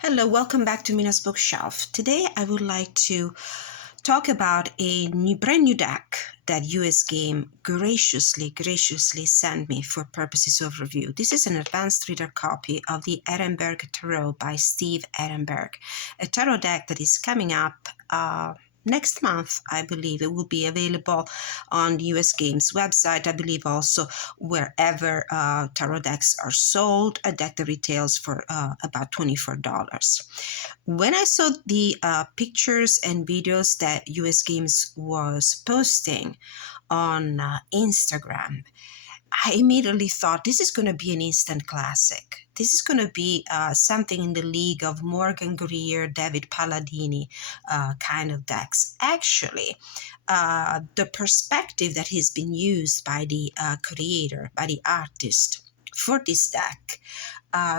Hello, welcome back to Mina's Bookshelf. Today I would like to talk about a brand new deck that US Game graciously sent me for purposes of review. This is an advanced reader copy of the Erenberg Tarot by Steve Erenberg, a tarot deck that is coming up next month. I believe it will be available on US Games website. I believe also wherever tarot decks are sold. A deck that retails for about $24. When I saw the pictures and videos that US Games was posting on Instagram, I immediately thought this is going to be an instant classic. This is going to be something in the league of Morgan Greer, David Palladini kind of decks. Actually, the perspective that has been used by the creator, by the artist for this deck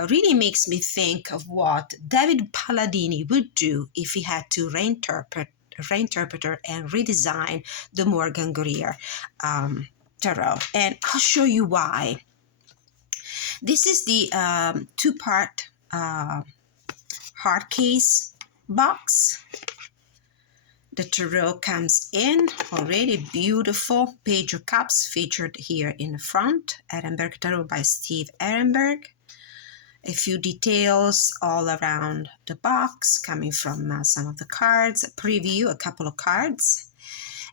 really makes me think of what David Palladini would do if he had to reinterpret and redesign the Morgan Greer tarot, and I'll show you why. This is the two-part hard case box. The tarot comes in already beautiful. Page of Cups featured here in the front. Erenberg Tarot by Steve Erenberg. A few details all around the box coming from some of the cards. A preview, a couple of cards.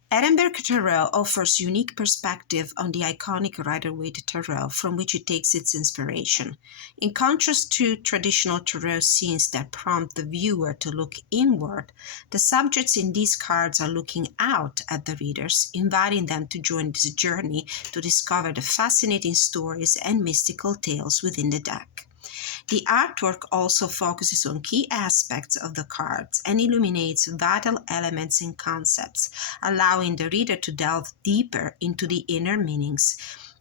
Erenberg Tarot offers unique perspective on the iconic Rider-Waite Tarot from which it takes its inspiration. In contrast to traditional tarot scenes that prompt the viewer to look inward, the subjects in these cards are looking out at the readers, inviting them to join this journey to discover the fascinating stories and mystical tales within the deck. The artwork also focuses on key aspects of the cards and illuminates vital elements and concepts, allowing the reader to delve deeper into the inner meanings.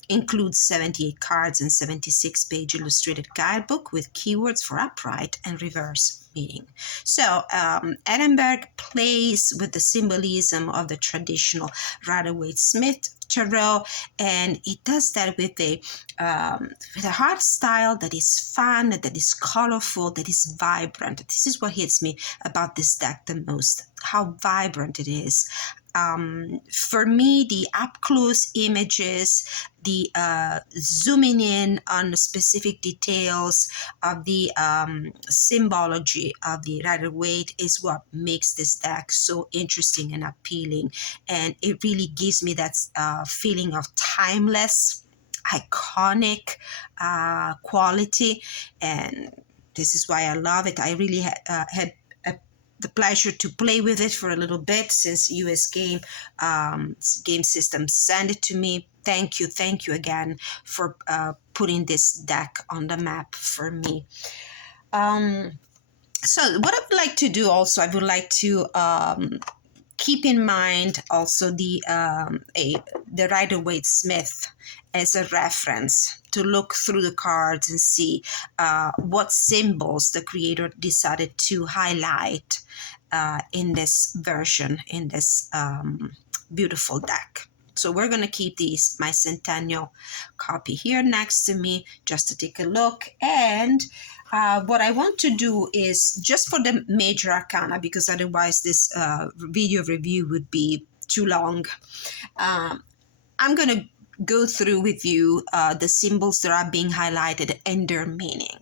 Includes 78 cards and 76-page illustrated guidebook with keywords for upright and reverse meaning. So Erenberg plays with the symbolism of the traditional Rider-Waite-Smith tarot, and it does that with a art style that is fun, that is colorful, that is vibrant. This is what hits me about this deck the most, how vibrant it is. For me, the up-close images, the zooming in on specific details of the symbology of the Rider-Waite is what makes this deck so interesting and appealing. And it really gives me that feeling of timeless, iconic quality. And this is why I love it. I really had the pleasure to play with it for a little bit since US Game System sent it to me. Thank you again for putting this deck on the map for me. So what I would like to do also, I would like to keep in mind also the Rider-Waite-Smith as a reference, to look through the cards and see what symbols the creator decided to highlight in this version, in this beautiful deck. So we're going to keep my Centennial copy here next to me just to take a look. And what I want to do is just for the major arcana, because otherwise this video review would be too long. I'm going to go through with you the symbols that are being highlighted and their meaning,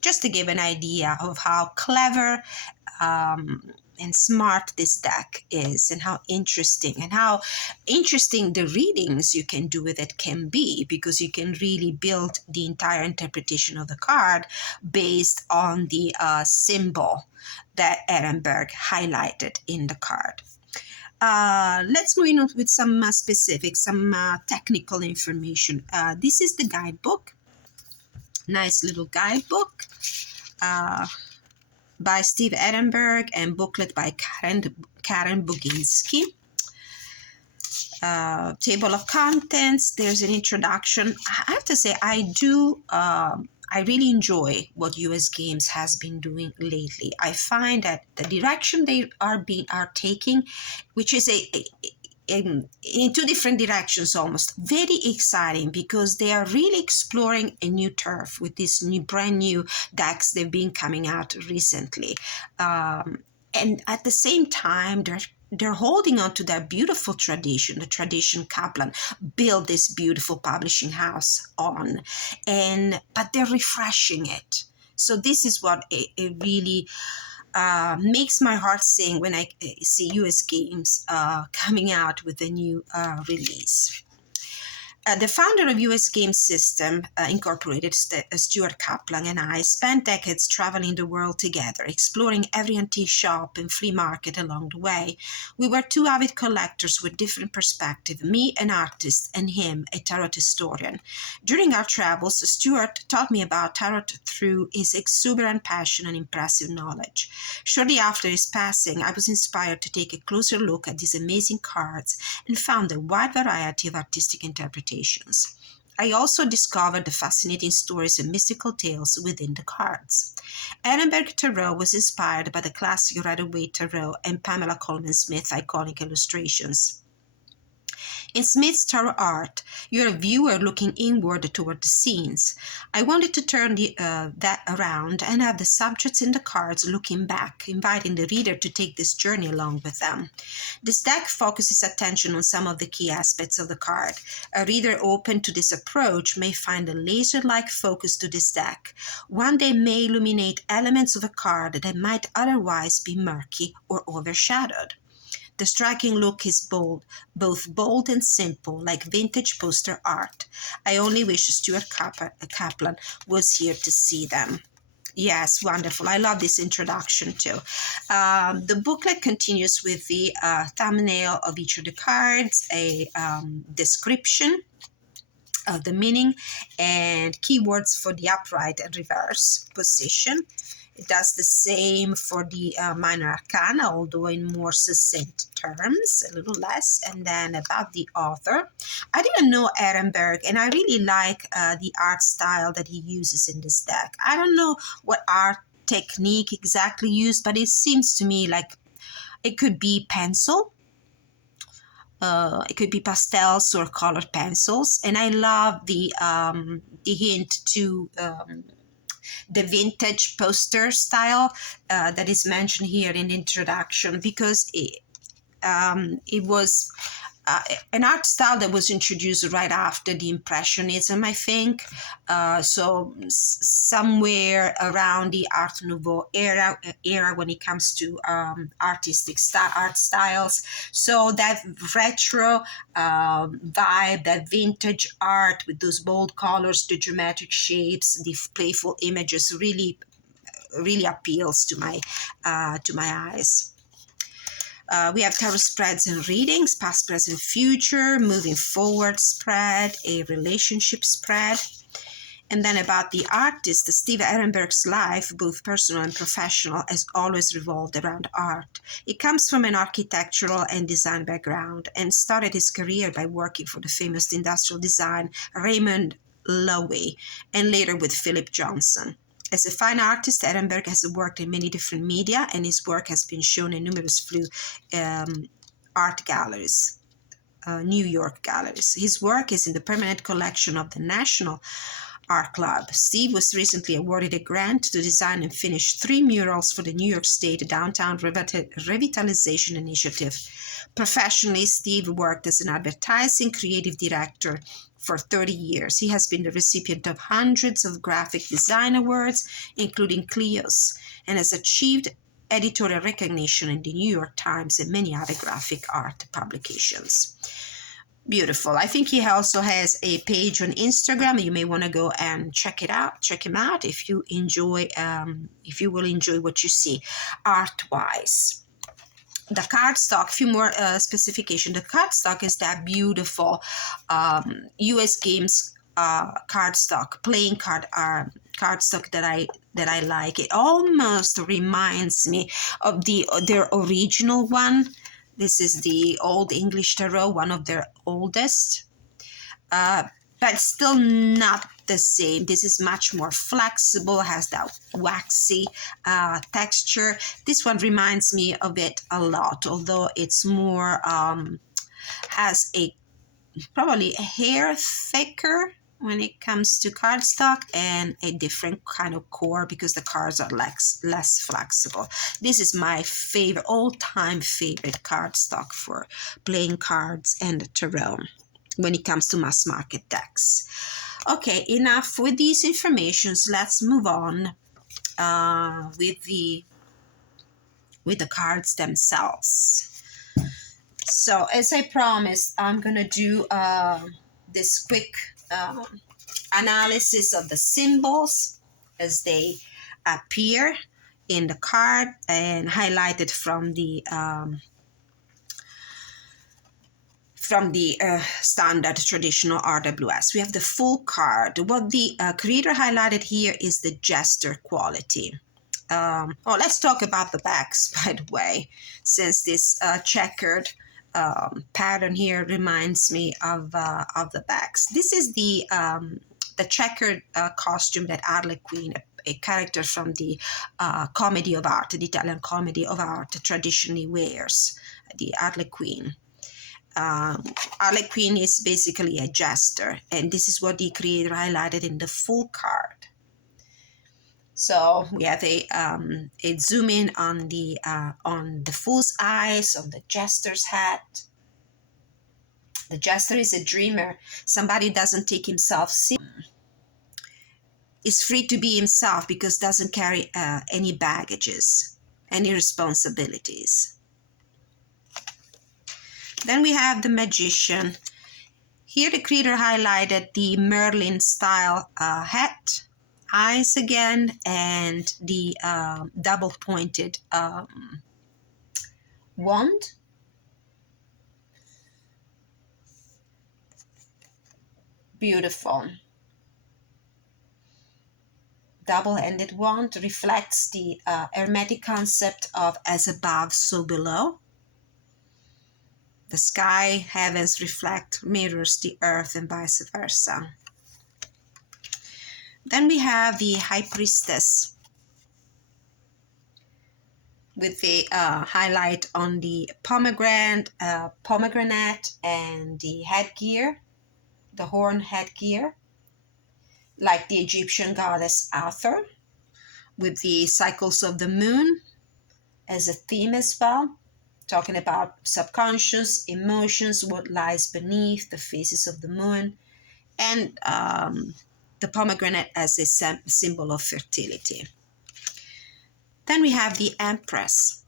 just to give an idea of how clever and smart this deck is, and how interesting the readings you can do with it can be, because you can really build the entire interpretation of the card based on the symbol that Erenberg highlighted in the card. Let's move on with some specifics, some technical information. This is the guidebook. Nice little guidebook by Steve Erenberg and booklet by Karen Buginski. Table of contents. There's an introduction. I have to say, I really enjoy what US Games has been doing lately. I find that the direction they are taking, which is in two different directions almost. Very exciting because they are really exploring a new turf with these brand new decks they've been coming out recently. And at the same time, they're holding on to that beautiful tradition, the tradition Kaplan built this beautiful publishing house on, but they're refreshing it. So this is what it really makes my heart sing when I see US Games coming out with a new release. The founder of US Game System Incorporated, Stuart Kaplan, and I spent decades traveling the world together, exploring every antique shop and flea market along the way. We were two avid collectors with different perspectives, me an artist and him a tarot historian. During our travels, Stuart taught me about tarot through his exuberant passion and impressive knowledge. Shortly after his passing, I was inspired to take a closer look at these amazing cards and found a wide variety of artistic interpretations. I also discovered the fascinating stories and mystical tales within the cards. Erenberg Tarot was inspired by the classic Rider-Waite Tarot and Pamela Colman Smith's iconic illustrations. In Smith's tarot art, you're a viewer looking inward toward the scenes. I wanted to turn that around and have the subjects in the cards looking back, inviting the reader to take this journey along with them. This deck focuses attention on some of the key aspects of the card. A reader open to this approach may find a laser-like focus to this deck. One day may illuminate elements of a card that might otherwise be murky or overshadowed. The striking look is bold, both bold and simple, like vintage poster art. I only wish Stuart Kaplan was here to see them. Yes, wonderful. I love this introduction too. The booklet continues with the thumbnail of each of the cards, a description of the meaning, and keywords for the upright and reverse position. It does the same for the minor arcana, although in more succinct terms, a little less. And then about the author. I didn't know Erenberg, and I really like the art style that he uses in this deck. I don't know what art technique exactly used, but it seems to me like it could be pencil. It could be pastels or colored pencils. And I love the hint to the vintage poster style that is mentioned here in the introduction, because it was an art style that was introduced right after the Impressionism, I think. So somewhere around the Art Nouveau era when it comes to artistic art styles. So that retro vibe, that vintage art with those bold colors, the geometric shapes, the playful images really appeals to my eyes. We have tarot spreads and readings, past, present, future, moving forward spread, a relationship spread. And then about the artist, Steve Erenberg's life, both personal and professional, has always revolved around art. He comes from an architectural and design background and started his career by working for the famous industrial design Raymond Loewy and later with Philip Johnson. As a fine artist, Erenberg has worked in many different media, and his work has been shown in numerous art galleries, New York galleries. His work is in the permanent collection of the National Art Club. Steve was recently awarded a grant to design and finish 3 murals for the New York State Downtown Revitalization Initiative. Professionally, Steve worked as an advertising creative director for 30 years. He has been the recipient of hundreds of graphic design awards, including Clio's, and has achieved editorial recognition in the New York Times and many other graphic art publications. Beautiful. I think he also has a page on Instagram. You may want to go and check him out if you will enjoy what you see art-wise. The cardstock, a few more specifications. The cardstock is that beautiful US Games cardstock, playing cardstock that I like. It almost reminds me of their original one. This is the Old English Tarot, one of their oldest, but still not the same. This is much more flexible, has that waxy texture. This one reminds me of it a lot, although it's more has probably a hair thicker when it comes to cardstock, and a different kind of core because the cards are less flexible. This is my favorite, all-time favorite cardstock for playing cards and tarot when it comes to mass market decks. Okay, enough with these informations. Let's move on with the cards themselves. So as I promised, I'm gonna do this quick analysis of the symbols as they appear in the card and highlighted from the standard traditional RWS. We have the full card. What the creator highlighted here is the gesture quality. Let's talk about the backs, by the way, since this checkered pattern here reminds me of the backs. This is the checkered costume that Harlequin, a character from the comedy of art, the Italian comedy of art, traditionally wears, the Harlequin. Harlequin is basically a jester, and this is what the creator highlighted in the full card. So we have a zoom in on the fool's eyes, on the jester's hat. The jester is a dreamer. Somebody doesn't take himself seriously. Is free to be himself because doesn't carry any baggages, any responsibilities. Then we have the magician. Here the creator highlighted the Merlin style hat, eyes again, and the double pointed wand. Beautiful. Double-ended wand reflects the Hermetic concept of as above, so below. The sky, heavens reflect, mirrors the earth, and vice versa. Then we have the High Priestess with the highlight on the pomegranate and the headgear, the horn headgear, like the Egyptian goddess Hathor, with the cycles of the moon as a theme as well, talking about subconscious emotions, what lies beneath the phases of the moon, and the pomegranate as a symbol of fertility. Then we have the Empress.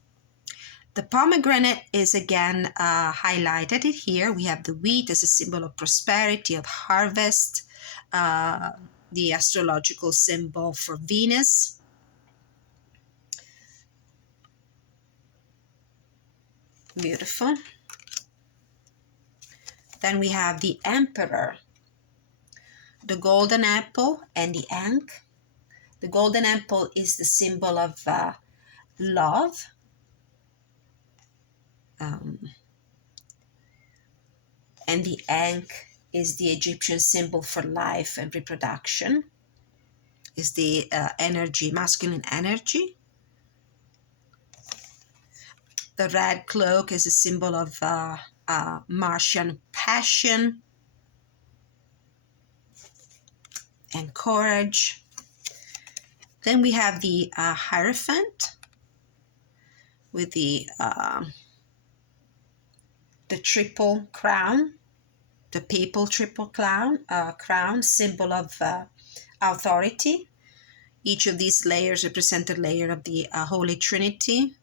The pomegranate is again highlighted here. We have the wheat as a symbol of prosperity, of harvest, the astrological symbol for Venus. Beautiful. Then we have the Emperor, the golden apple and the ankh. The golden apple is the symbol of love. And the ankh is the Egyptian symbol for life and reproduction. Is the energy, masculine energy. The red cloak is a symbol of Martian passion and courage. Then we have the Hierophant with the triple crown, the papal triple crown, symbol of authority. Each of these layers represent a layer of the Holy Trinity,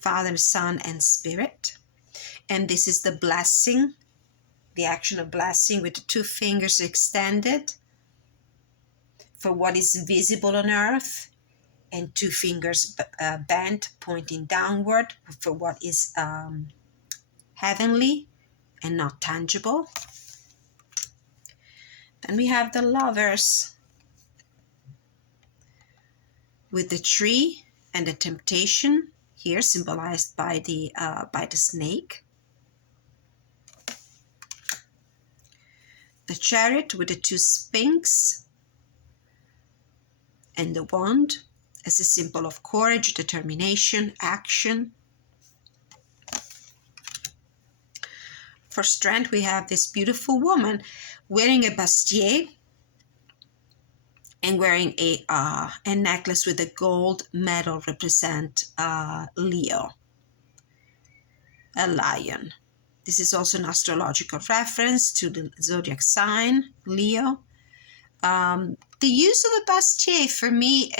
Father, Son, and Spirit. And this is the blessing, the action of blessing with the two fingers extended for what is visible on earth, and two fingers bent, pointing downward for what is heavenly and not tangible. Then we have the Lovers with the tree and the temptation, here symbolized by the snake. The Chariot with the two Sphinx and the wand as a symbol of courage, determination, action. for strength, we have this beautiful woman wearing a bustier and wearing a necklace with a gold medal represent Leo, a lion. This is also an astrological reference to the zodiac sign, Leo. The use of a bustier for me,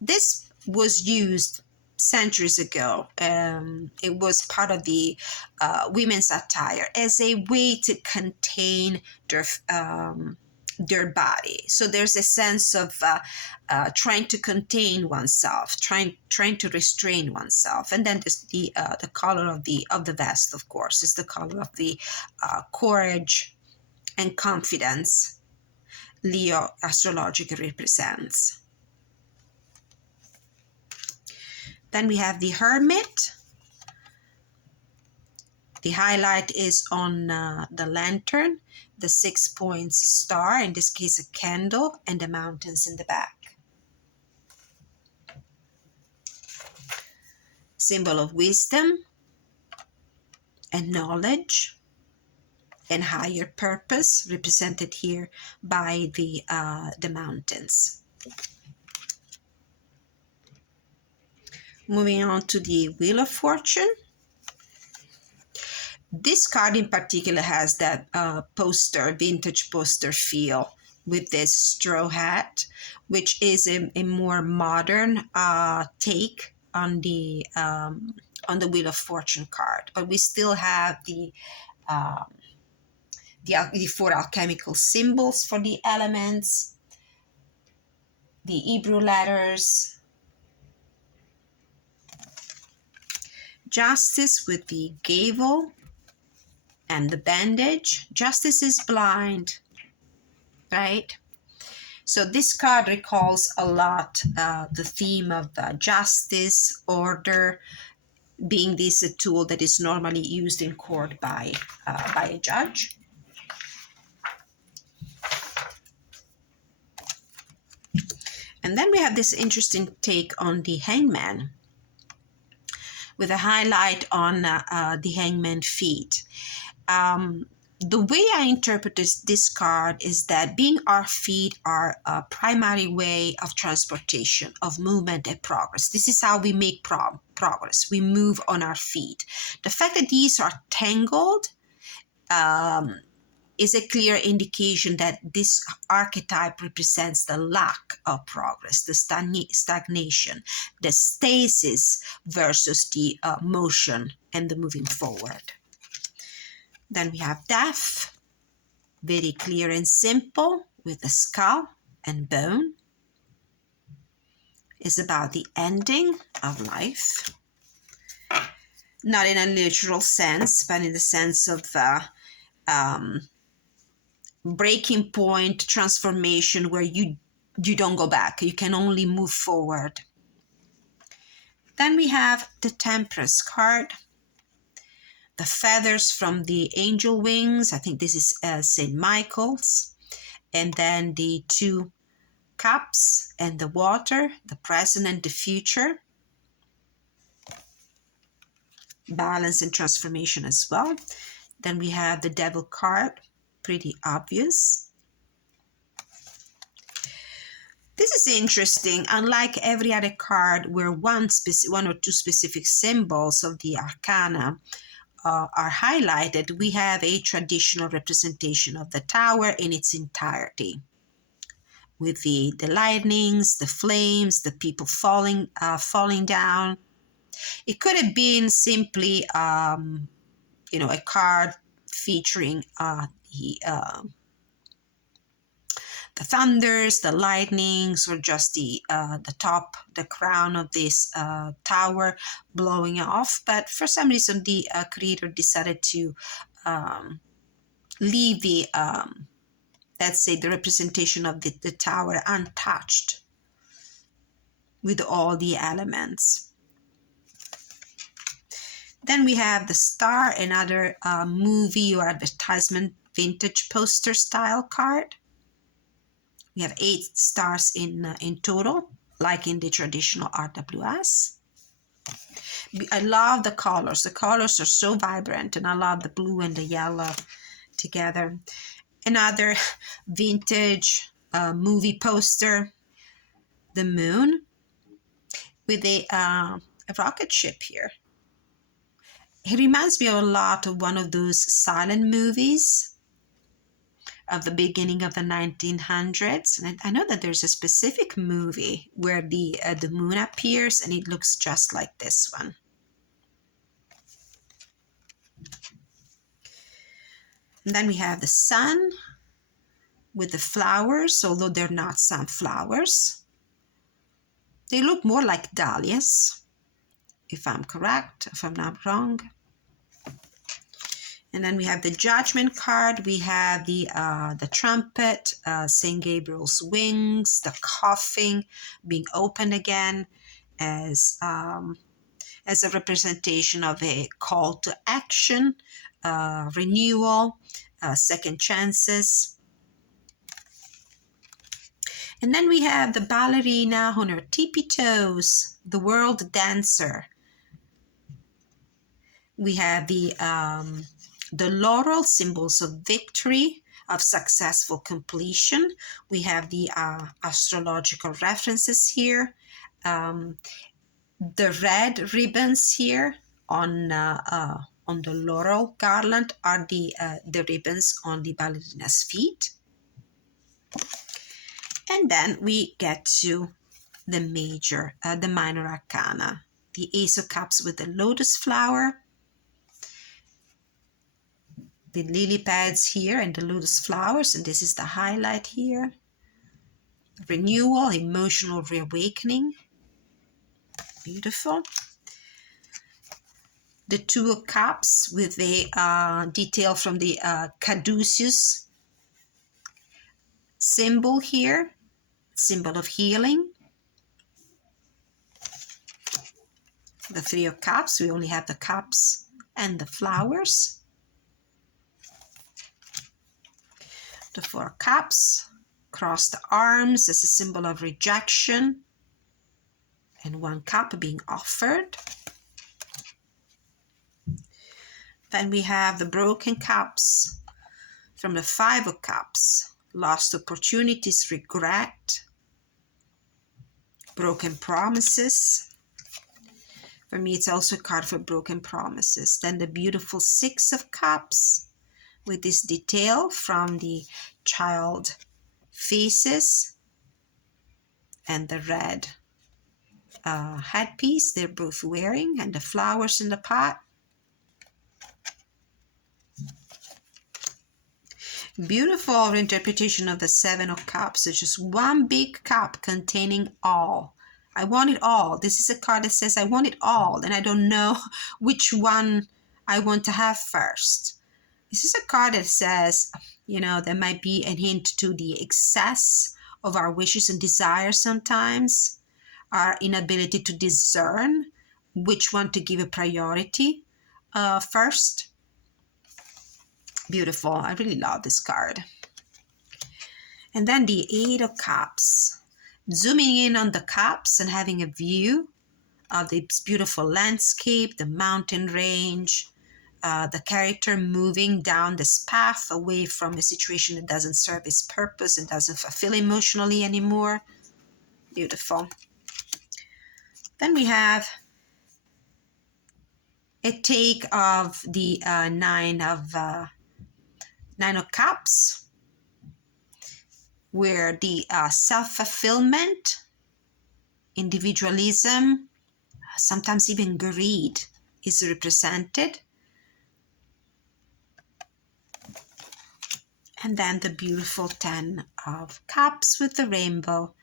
this was used centuries ago. It was part of the women's attire as a way to contain their body. So there's a sense of trying to contain oneself, trying to restrain oneself. And then there's the color of the vest, of course, is the color of the courage and confidence Leo astrologically represents. Then we have the Hermit. The highlight is on the lantern, the 6 points star, in this case a candle, and the mountains in the back. Symbol of wisdom and knowledge and higher purpose, represented here by the mountains. Moving on to the Wheel of Fortune. This card in particular has that vintage poster feel with this straw hat, which is a more modern take on the Wheel of Fortune card. But we still have the 4 alchemical symbols for the elements, the Hebrew letters, Justice with the gavel and the bandage. Justice is blind, right? So this card recalls a lot the theme of justice, order, being this a tool that is normally used in court by a judge. And then we have this interesting take on the Hangman, with a highlight on the hangman feet. The way I interpret this card is that being our feet are a primary way of transportation, of movement and progress. This is how we make progress. We move on our feet. The fact that these are tangled is a clear indication that this archetype represents the lack of progress, the stagnation, the stasis versus the motion and the moving forward. Then we have Death, very clear and simple, with a skull and bone. It's about the ending of life. Not in a literal sense, but in the sense of breaking point, transformation, where you don't go back. You can only move forward. Then we have the Temperance card. The feathers from the angel wings. I think this is St. Michael's. And then the 2 cups and the water, the present and the future. Balance and transformation as well. Then we have the Devil card. Pretty obvious. This is interesting. Unlike every other card where one or two specific symbols of the Arcana are highlighted, we have a traditional representation of the tower in its entirety, with the lightnings, the flames, the people falling down. It could have been simply a card featuring the thunders, the lightnings, or just the top, the crown of this tower blowing off. But for some reason, the creator decided to leave the, let's say, the representation of the tower untouched with all the elements. Then we have the Star, another movie or advertisement vintage poster style card. We have 8 stars in total, like in the traditional RWS. I love the colors. The colors are so vibrant, and I love the blue and the yellow together. Another vintage movie poster, the moon with a rocket ship here. It reminds me a lot of one of those silent movies of the beginning of the 1900s. And I know that there's a specific movie where the moon appears, and it looks just like this one. And then we have the sun with the flowers, although they're not sunflowers. They look more like dahlias, if I'm correct, if I'm not wrong. And then we have the Judgment card. We have the trumpet, Saint Gabriel's wings, the coffin being opened again as a representation of a call to action, renewal, second chances. And then we have the ballerina on her tippy toes, the world dancer. We have the laurel, symbols of victory, of successful completion. We have the astrological references here. The red ribbons here on the laurel garland are the ribbons on the ballerina's feet. And then we get to the minor arcana, the Ace of Cups with the lotus flower, the lily pads here and the lotus flowers, and this is the highlight here. Renewal, emotional reawakening. Beautiful. The Two of Cups with the detail from the caduceus symbol here, symbol of healing. The Three of Cups, we only have the cups and the flowers. The Four of Cups, crossed arms as a symbol of rejection, and one cup being offered. Then we have the broken cups from the Five of Cups, lost opportunities, regret, broken promises. For me, it's also a card for broken promises. Then the beautiful Six of Cups with this detail from the child faces and the red headpiece they're both wearing, and the flowers in the pot. Beautiful interpretation of the Seven of Cups. It's just one big cup containing all. I want it all. This is a card that says I want it all, and I don't know which one I want to have first. This is a card that says, there might be a hint to the excess of our wishes and desires sometimes, our inability to discern which one to give a priority first. Beautiful. I really love this card. And then the Eight of Cups. Zooming in on the cups and having a view of this beautiful landscape, the mountain range, the character moving down this path away from a situation that doesn't serve its purpose and doesn't fulfill emotionally anymore. Beautiful. Then we have a take of the Nine of Cups, where the self-fulfillment, individualism, sometimes even greed is represented. And then the beautiful Ten of Cups with the rainbow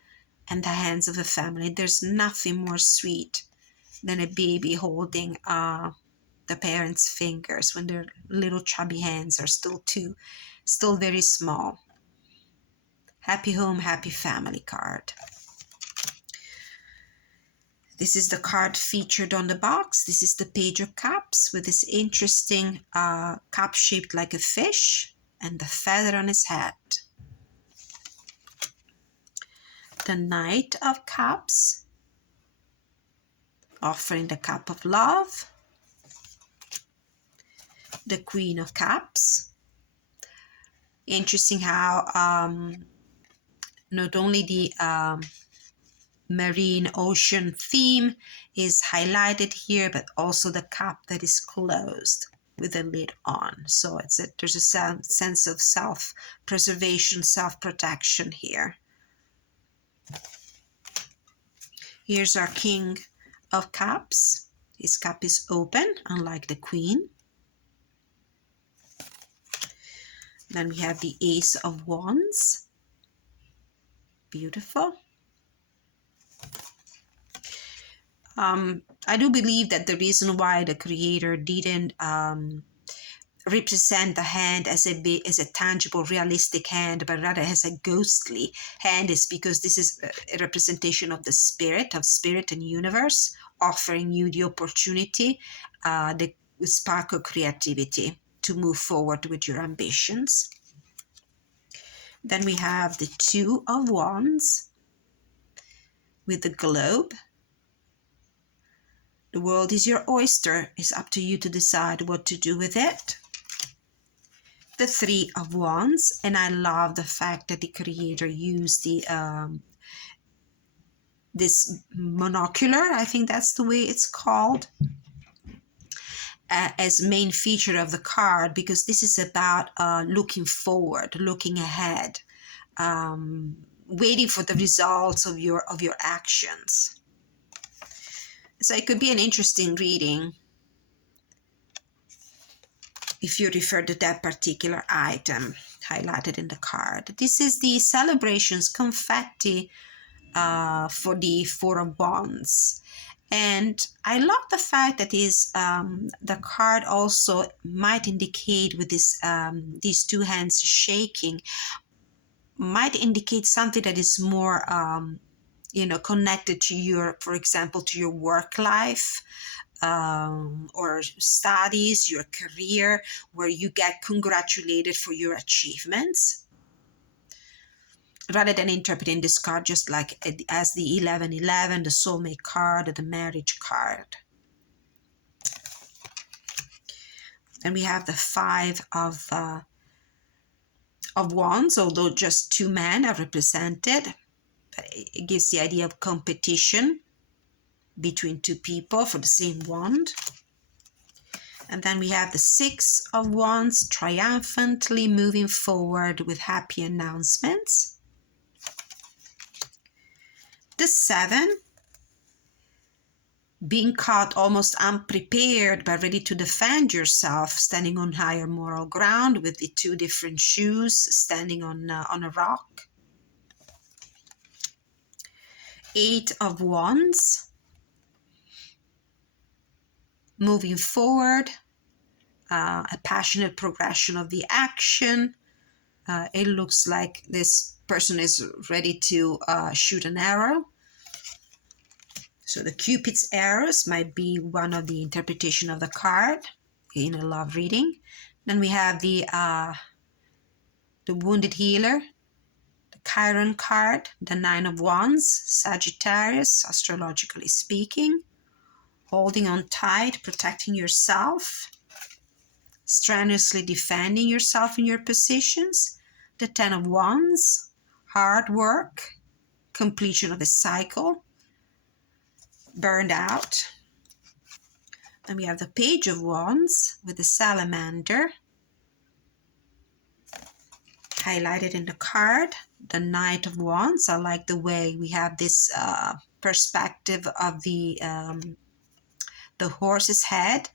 and the hands of the family. There's nothing more sweet than a baby holding the parents' fingers when their little chubby hands are still very small. Happy home, happy family card. This is the card featured on the box. This is the Page of Cups with this interesting cup shaped like a fish and the feather on his head. The Knight of Cups, offering the cup of love, the Queen of Cups. Interesting how not only the marine ocean theme is highlighted here, but also the cup that is closed with the lid on. So there's a sense of self-preservation, self-protection here. Here's our King of Cups. His cup is open, unlike the Queen. Then we have the Ace of Wands. Beautiful. I do believe that the reason why the creator didn't represent the hand as a tangible, realistic hand, but rather as a ghostly hand is because this is a representation of the spirit and universe, offering you the opportunity, the spark of creativity to move forward with your ambitions. Then we have the Two of Wands with the globe. The world is your oyster. It's up to you to decide what to do with it. The Three of Wands, and I love the fact that the creator used the this monocular, I think that's the way it's called, as main feature of the card, because this is about looking forward, looking ahead, waiting for the results of your actions. So it could be an interesting reading if you refer to that particular item highlighted in the card. This is the celebrations confetti for the Four of Wands. And I love the fact that the card also might indicate with this these two hands shaking, might indicate something that is more connected to your, for example, to your work life, or studies, your career, where you get congratulated for your achievements, rather than interpreting this card just like as the 1111, the soulmate card, the marriage card. And we have the Five of Wands, although just two men are represented. It gives the idea of competition between two people for the same wand. And then we have the Six of Wands, triumphantly moving forward with happy announcements. The Seven, being caught almost unprepared but ready to defend yourself, standing on higher moral ground with the two different shoes, standing on a rock. Eight of Wands, moving forward, a passionate progression of the action. It looks like this person is ready to shoot an arrow. So the Cupid's arrows might be one of the interpretation of the card in a love reading. Then we have the Wounded Healer, the Chiron card, the Nine of Wands, Sagittarius, astrologically speaking. Holding on tight, protecting yourself, strenuously defending yourself in your positions. The Ten of Wands, hard work, completion of a cycle, burned out. And we have the Page of Wands with the Salamander, highlighted in the card. The Knight of Wands, I like the way we have this perspective of the horse's head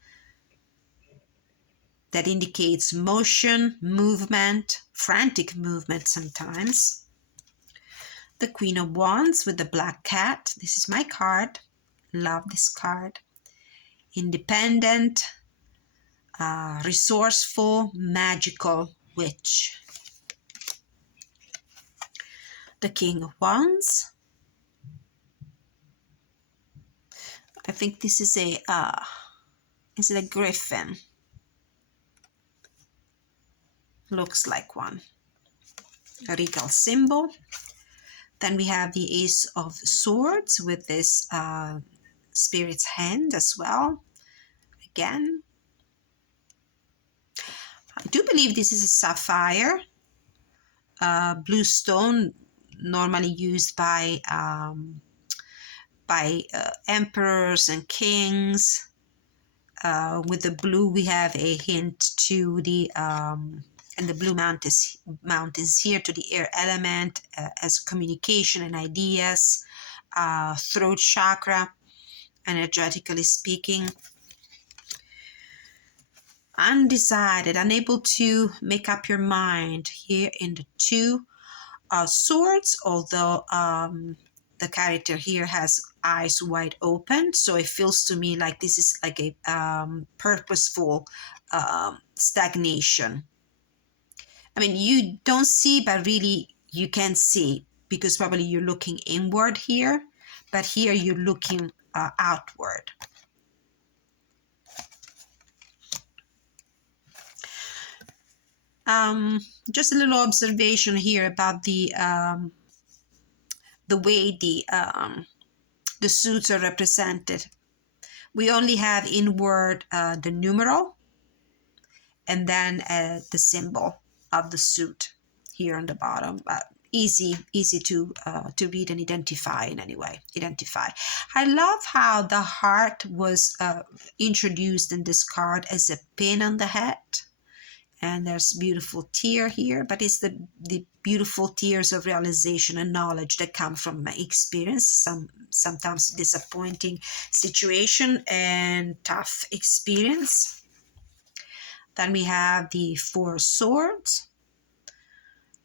that indicates motion, movement, frantic movement sometimes. The Queen of Wands with the Black Cat. This is my card. Love this card. Independent, resourceful, magical witch. The King of Wands. I think this is a griffin? Looks like one. A regal symbol. Then we have the Ace of Swords with this Spirit's hand as well. Again, I do believe this is a sapphire, blue stone, normally used by emperors and kings. With the blue, we have a hint to the and the blue mountains here to the air element as communication and ideas, throat chakra, energetically speaking. Undecided, unable to make up your mind here in the Two of Swords, although the character here has eyes wide open, so it feels to me like this is like a purposeful stagnation. I mean, you don't see, but really you can see, because probably you're looking inward here, but here you're looking outward. Just a little observation here about the way the suits are represented. We only have inward the numeral and then the symbol of the suit here on the bottom. Easy to read and identify in any way. I love how the heart was introduced in this card as a pin on the head. And there's beautiful tear here, but it's the beautiful tears of realization and knowledge that come from my experience, sometimes disappointing situation and tough experience. Then we have the Four of Swords,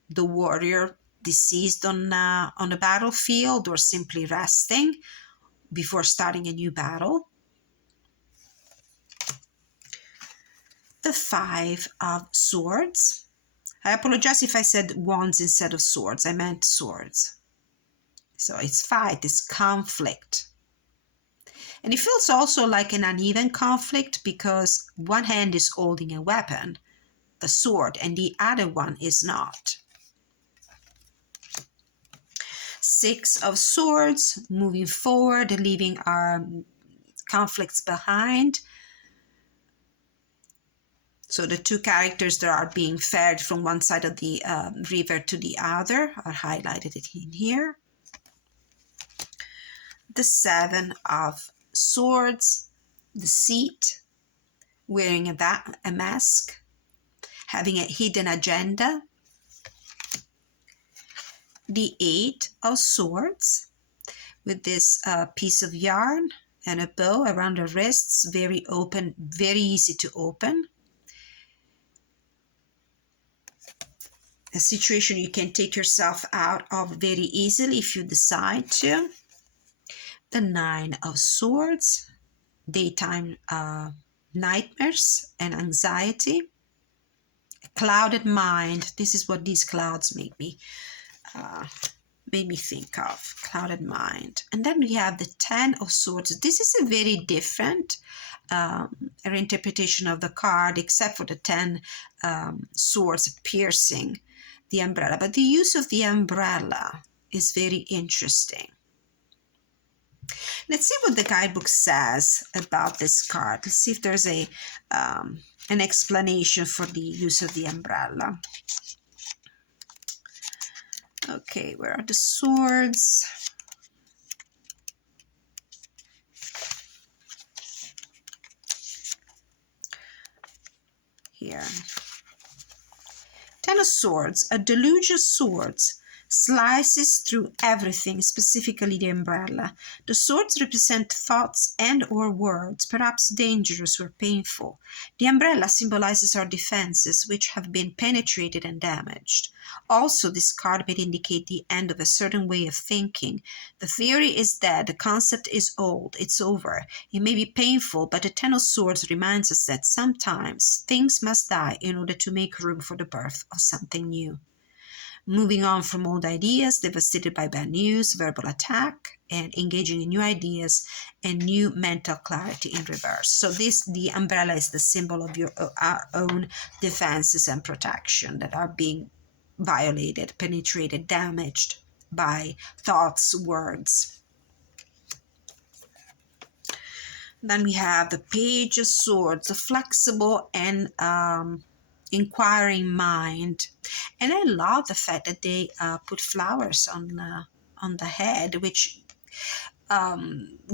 the warrior deceased on the battlefield or simply resting before starting a new battle. The Five of Swords. I apologize if I said wands instead of swords. I meant swords. So it's fight, it's conflict. And it feels also like an uneven conflict because one hand is holding a weapon, the sword, and the other one is not. Six of Swords, moving forward, leaving our conflicts behind. So the two characters that are being ferried from one side of the river to the other are highlighted in here. The Seven of Swords, the seat, wearing a mask, having a hidden agenda. The Eight of Swords, with this piece of yarn and a bow around the wrists, very open, very easy to open. A situation you can take yourself out of very easily if you decide to. The Nine of Swords, daytime nightmares and anxiety. A clouded mind. This is what these clouds made me think of. Clouded mind. And then we have the Ten of Swords. This is a very different interpretation of the card, except for the 10 swords piercing the umbrella. But the use of the umbrella is very interesting. Let's see what the guidebook says about this card. Let's see if there's an explanation for the use of the umbrella. Okay, where are the swords? Here. Ten of Swords, a deluge of swords slices through everything, specifically the umbrella. The swords represent thoughts and or words, perhaps dangerous or painful. The umbrella symbolizes our defenses, which have been penetrated and damaged. Also, this card may indicate the end of a certain way of thinking. The theory is dead, the concept is old, it's over. It may be painful, but the Ten of Swords reminds us that sometimes things must die in order to make room for the birth of something new. Moving on from old ideas, devastated by bad news, verbal attack, and engaging in new ideas and new mental clarity in reverse. So the umbrella is the symbol of our own defenses and protection that are being violated, penetrated, damaged by thoughts, words. Then we have the Page of Swords, a flexible and inquiring mind. And I love the fact that they put flowers on the head, which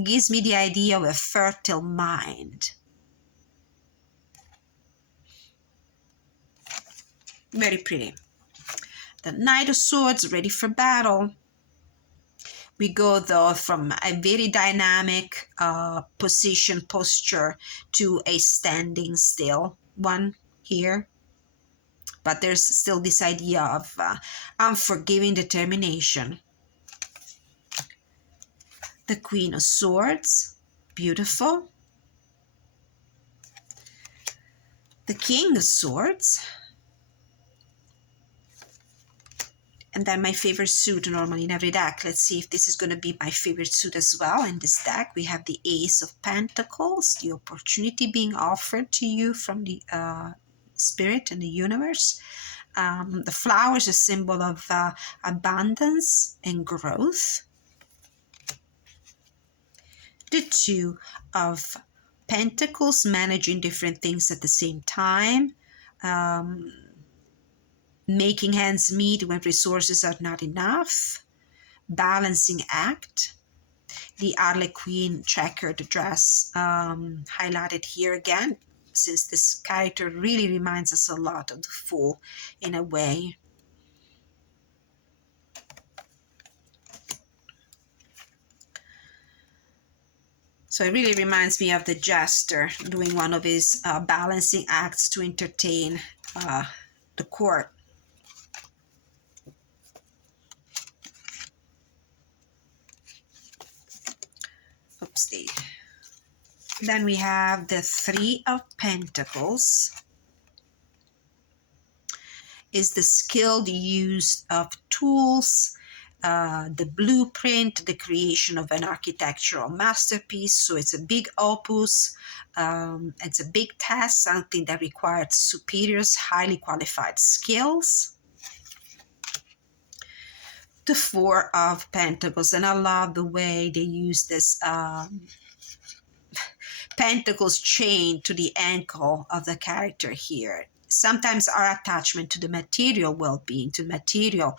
gives me the idea of a fertile mind. Very pretty. The Knight of Swords, ready for battle. We go though from a very dynamic posture to a standing still one here. But there's still this idea of unforgiving determination. The Queen of Swords, beautiful. The King of Swords. And then my favorite suit normally in every deck. Let's see if this is going to be my favorite suit as well. In this deck, we have the Ace of Pentacles, the opportunity being offered to you from the spirit and the universe. The flowers, a symbol of abundance and growth. The Two of Pentacles, managing different things at the same time. Making ends meet when resources are not enough. Balancing act. The Harlequin checkered dress highlighted here again, since this character really reminds us a lot of the Fool in a way. So it really reminds me of the Jester doing one of his balancing acts to entertain the court. Oopsie. Then we have the Three of Pentacles. Is the skilled use of tools, the blueprint, the creation of an architectural masterpiece. So it's a big opus, it's a big task, something that requires superiors, highly qualified skills. The Four of Pentacles, and I love the way they use this pentacles chain to the ankle of the character here. Sometimes our attachment to the material well-being, to material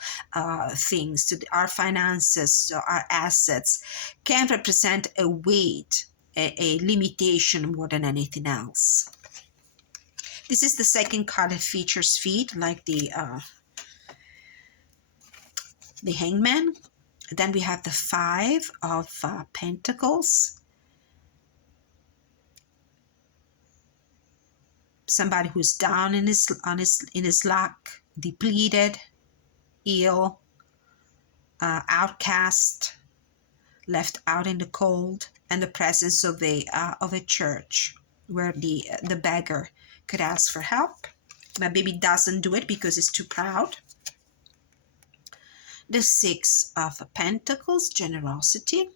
things, to our finances, to our assets, can represent a weight, a limitation more than anything else. This is the second card that features feet, like the Hangman. Then we have the Five of Pentacles. Somebody who's down in his luck, depleted, ill, outcast, left out in the cold, and the presence of a church where the beggar could ask for help, but maybe doesn't do it because it's too proud. The Six of Pentacles, generosity.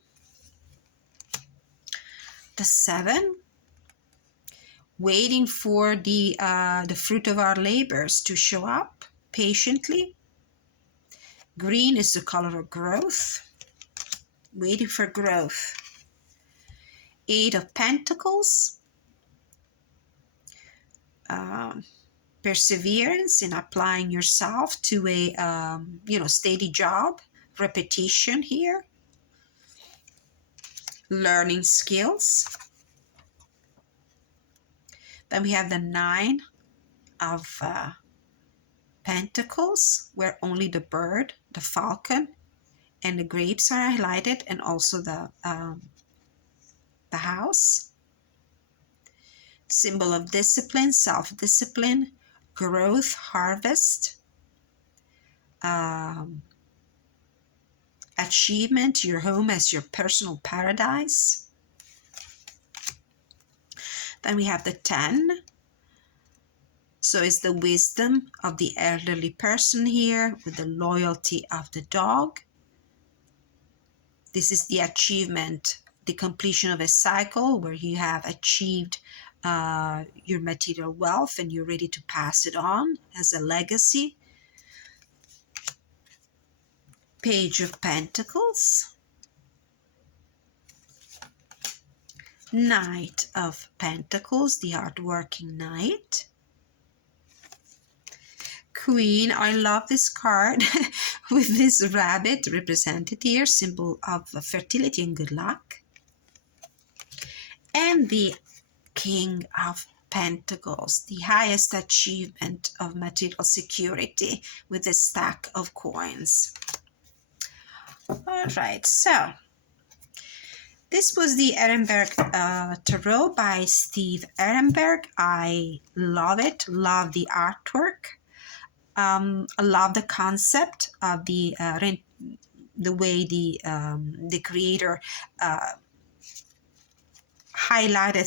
The Seven, waiting for the fruit of our labors to show up patiently. Green is the color of growth, waiting for growth. Eight of Pentacles, perseverance in applying yourself to a steady job, repetition here, learning skills. Then we have the Nine of Pentacles, where only the bird, the falcon, and the grapes are highlighted, and also the house. Symbol of discipline, self-discipline, growth, harvest, achievement, your home as your personal paradise. Then we have the 10. So it's the wisdom of the elderly person here with the loyalty of the dog. This is the achievement, the completion of a cycle where you have achieved your material wealth and you're ready to pass it on as a legacy. Page of Pentacles. Knight of Pentacles, the hardworking knight. Queen, I love this card with this rabbit represented here, symbol of fertility and good luck. And the King of Pentacles, the highest achievement of material security with a stack of coins. All right, so this was the Erenberg Tarot by Steve Erenberg. I love it, love the artwork. I love the concept of the way the creator highlighted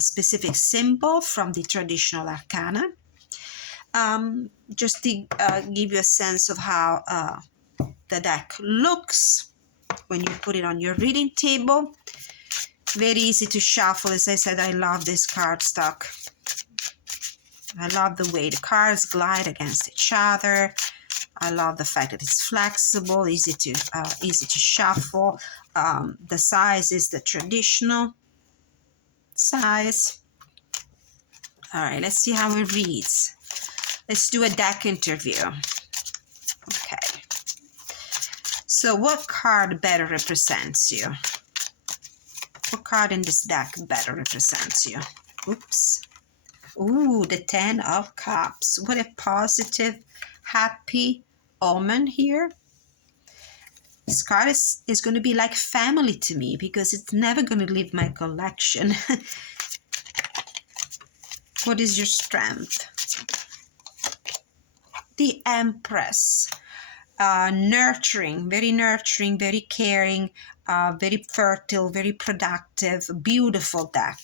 specific symbol from the traditional Arcana. Just to give you a sense of how the deck looks when you put it on your reading table. Very easy to shuffle. As I said, I love this cardstock. I love the way the cards glide against each other. I love the fact that it's flexible, easy to shuffle. The size is the traditional size. All right, let's see how it reads. Let's do a deck interview. Okay. So what card better represents you? What card in this deck better represents you? Oops. Ooh, the 10 of Cups. What a positive, happy omen here. This card is going to be like family to me because it's never going to leave my collection. What is your strength? The Empress. Nurturing, very caring, very fertile, very productive, beautiful deck.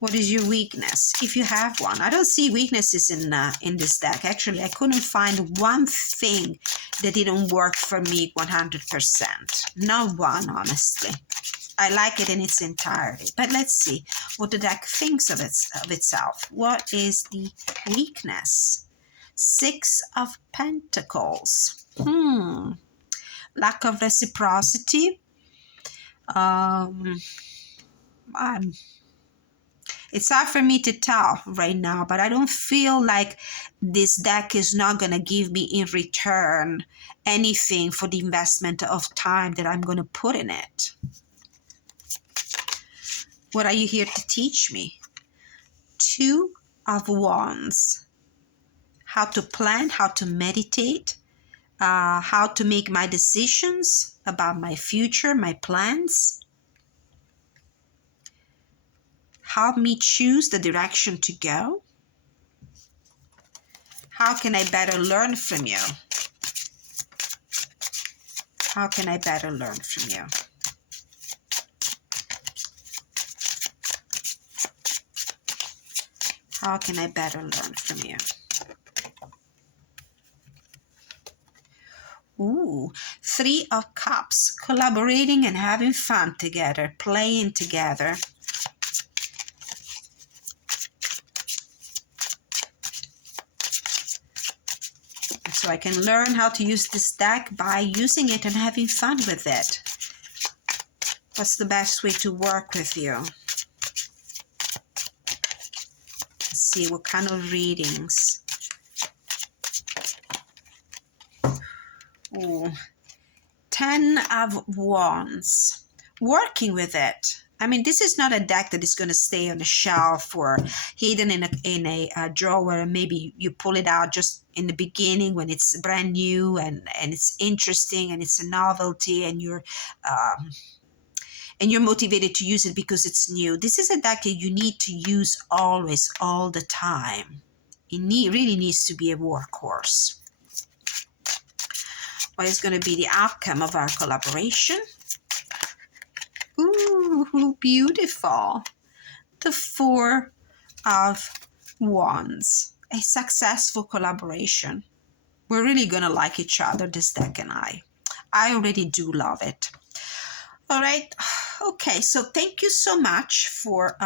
What is your weakness, if you have one? I don't see weaknesses in this deck. Actually, I couldn't find one thing that didn't work for me 100%. Not one, honestly. I like it in its entirety. But let's see what the deck thinks of itself. What is the weakness? 6 of Pentacles. Lack of reciprocity. It's hard for me to tell right now, but I don't feel like this deck is not going to give me in return anything for the investment of time that I'm going to put in it. What are you here to teach me? 2 of Wands. How to plan, how to meditate, how to make my decisions about my future, my plans. Help me choose the direction to go. How can I better learn from you? How can I better learn from you? How can I better learn from you? Ooh, 3 of Cups. Collaborating and having fun together, playing together. So I can learn how to use this deck by using it and having fun with it. What's the best way to work with you? Let's see what kind of readings. Ooh. 10 of Wands. Working with it. I mean, this is not a deck that is going to stay on the shelf or hidden in a drawer, and maybe you pull it out just in the beginning when it's brand new and it's interesting and it's a novelty and you're motivated to use it because it's new. This is a deck that you need to use always, all the time. It really needs to be a workhorse. What is going to be the outcome of our collaboration? Ooh, beautiful. The 4 of Wands. A successful collaboration. We're really going to like each other, this deck and I. I already do love it. All right. Okay, so thank you so much for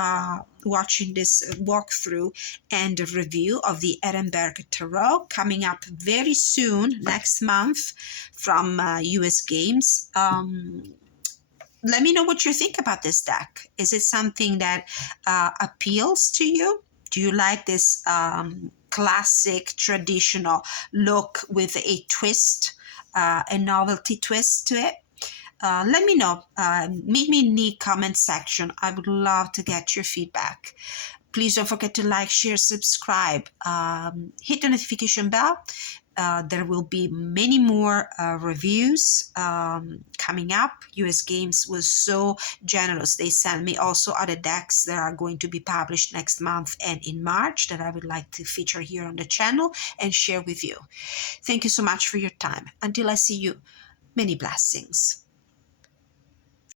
watching this walkthrough and review of the Erenberg Tarot, coming up very soon, next month, from US Games. let me know what you think about this deck. Is it something that appeals to you? Do you like this classic, traditional look with a twist, a novelty twist to it? Let me know. Meet me in the comment section. I would love to get your feedback. Please don't forget to like, share, subscribe. Hit the notification bell. There will be many more reviews coming up. US Games was so generous. They sent me also other decks that are going to be published next month and in March that I would like to feature here on the channel and share with you. Thank you so much for your time. Until I see you, many blessings.